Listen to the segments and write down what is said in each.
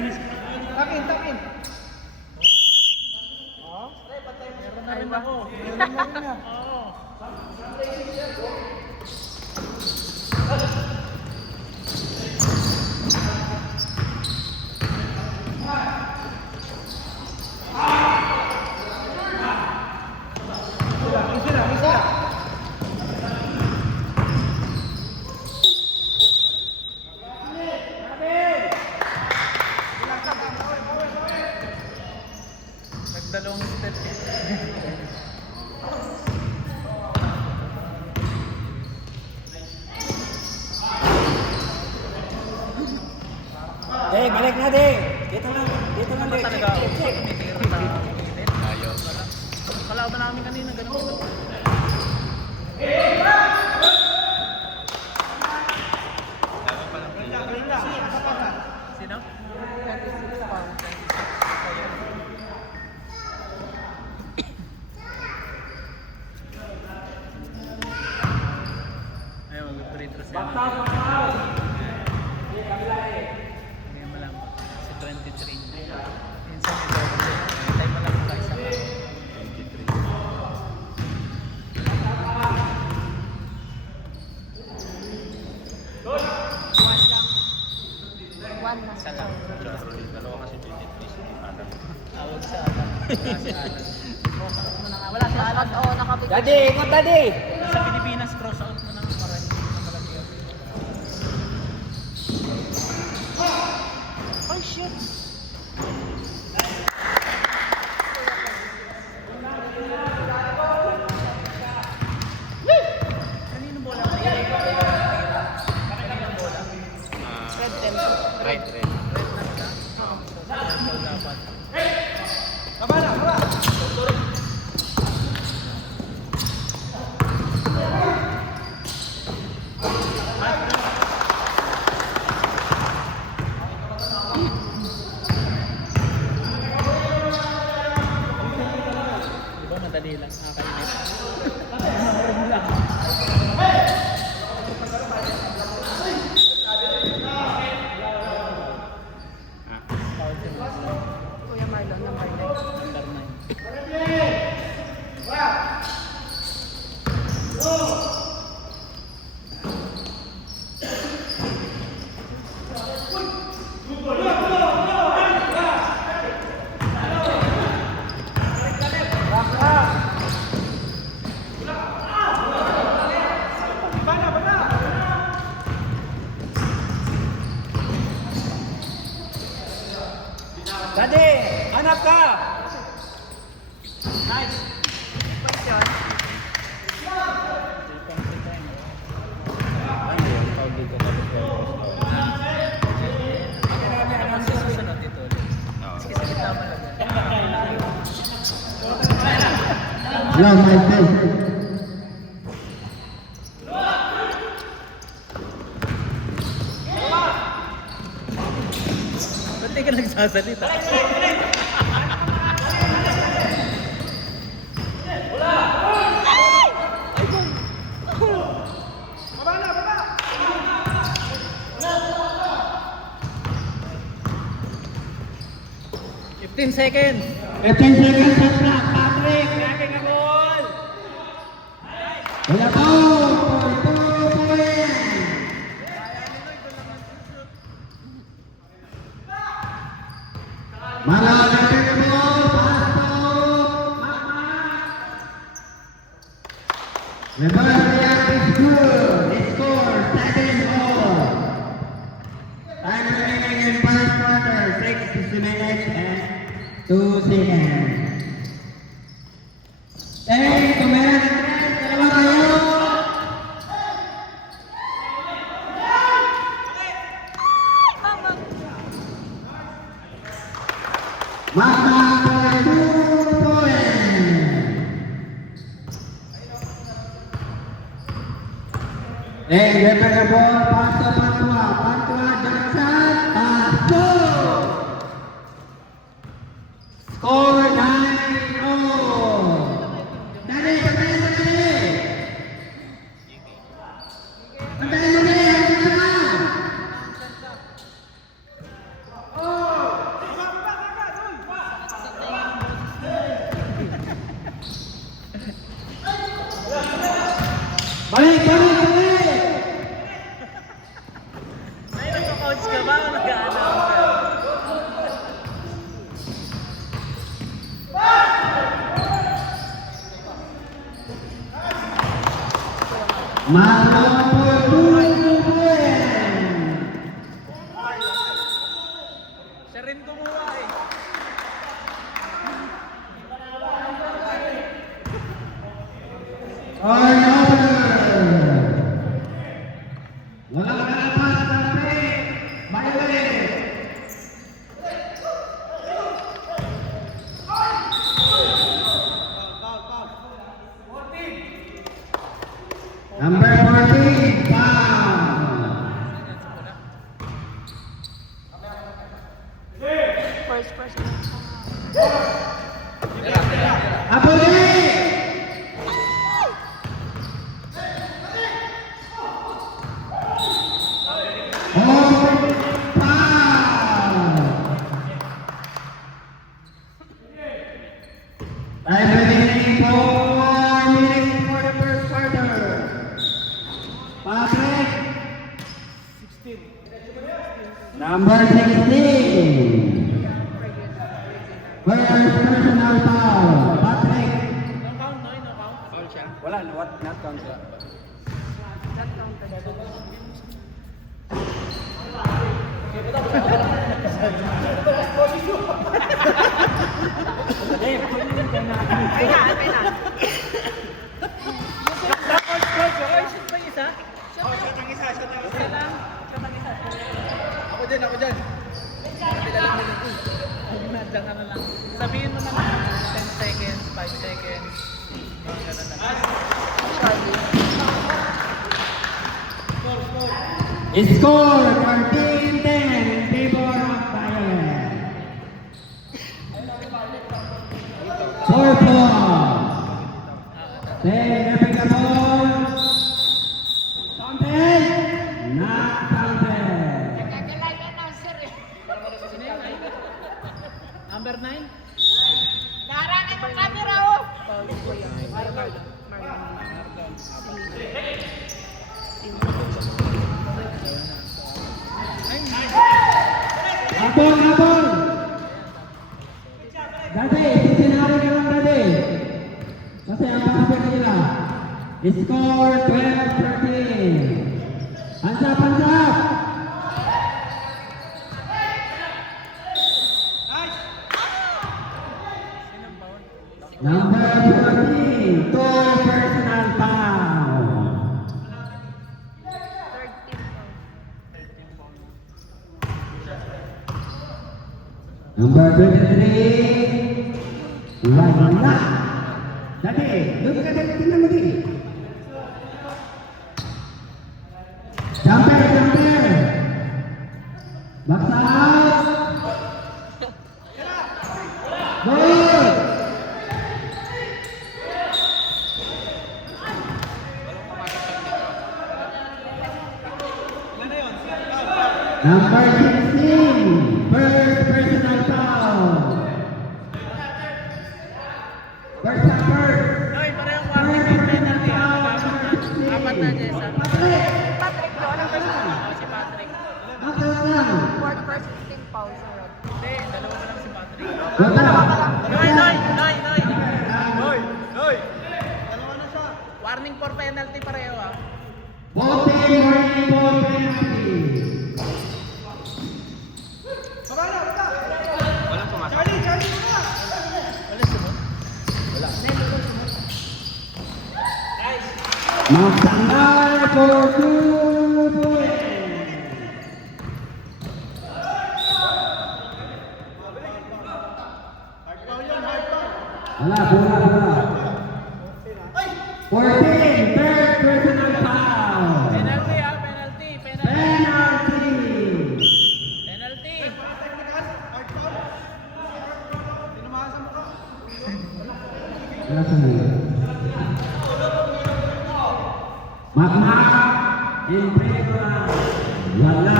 Takin. Oh, meron na rin ako. Oo. Nagdalawang step. Balik na di. Dito lang di. Talaga ako. Tinitira na init. Ayaw. Kalaban namin kanina ganun. Tama pa lang. Sino? Ayaw, mag-free throw siya. Hindi mo lang. Si 23. Minsan ito. Time mo lang sa isa. 23. Isa lang. Dalawa kasi 23 si Adam. Awag sa Adam. Wala si Adam. Cross out mo na nga. Wala si Adam. Oo, nakabigay. Daddy, ikot daddy. Sa Pilipinas, cross out mo na nga para hindi nakalagay. Oh, shit. Kaninong bola? Kaninong bola? Red team. Right. Red na siya? Oo. Dapat. Diba madali lang, nakakainit. Lang. Foul si Marlon. Kuya Marlon, number 9. Number 9. Daddy, hanap ka. Question. Foul dito tapos Ano sa susunod dito ulit? Kasi sa gitna mo lang. Ba't di ka nagsasalita? Fifteen seconds. 15 seconds shot clock. Patrick, grabe ka goal. Wala po. 2 point. Malalaman ka mo. Remember, react is good. Score 7-all. Time remaining in first quarter. 6 minutes and 2 seconds. Tumera na tres. Dalawa kayo. Maka for 2 points. Get back the ball. Pass to Pantua. Pantua, Johnson. Pass. Go. Score 9-0. Daddy, patayin mo Daddy. Patayin mo Daddy. Ang ganda. Balik, balik, balik! May nagko-coach ka ba? Nag-a-announcer? Siya rin gumawa eh. Wala ka na pa sa tabi! Balik! Number 14, foul! First person. Abuli! Oh, foul! Time remaining 4 minutes for the first quarter. Patrick. 16. Number 16. First personal foul. Patrick. No count, no? No count? Foul siya. Wala, not counted. That counted. Ay na. Coach, okay, shoot ba yung isa? Isa lang. Shoot ang isa. Ako dyan. Diyan ka na lang. Sabihin mo na lang 10 seconds, 5 seconds. Mga ganun lang. Score 14-10 in favor of Violet. 4 points. Then applicable. Counted. Not counted. Number 9? Paul, Kuya. Marlon. Habol, habol. Dati, sinari ka lang dati. Kasi ang pakapit nila. Score 12-13. Hands up, hands up. Number 14, 2 personal foul. 13 pounds. Number 23, Wala. Dati, doon ka dati, tingnan mo din. Jumper, jumper. Box out. Good. Number 16, first personal foul. First and first. Noy, parehong warning yung penalty. Apat na, Jessa. Patrick yun, ang first one. Si Patrick. Knockout lang. Fourth first 15 pounds na ron. Hindi, dalawa pa lang si Patrick. Dalawa pa lang. Noy! Warning for penalty pareho ah. Voting warning ball penalty. Walang pumasok. Wala sunod? Magsandal for 2 points. Wala, bola. 14, third personal foul. Penalty ah, penalty. Penalty. Penalty. Wala sa nila. Magma. In favor. Wala.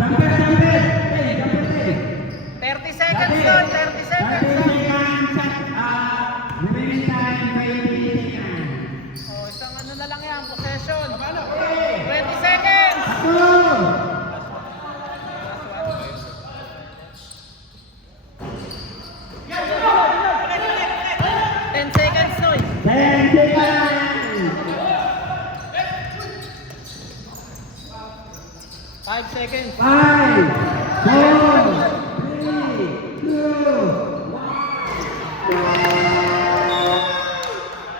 Jumper. Hey, jumper. 30 seconds yun, 30 seconds. 30 seconds. Remaining time, 20 seconds. Oh, isang ano na lang yan, possession. 20 seconds. Go! 10 seconds, Noy. 10 seconds! 5 seconds. 5, 4, 3, 2, 1.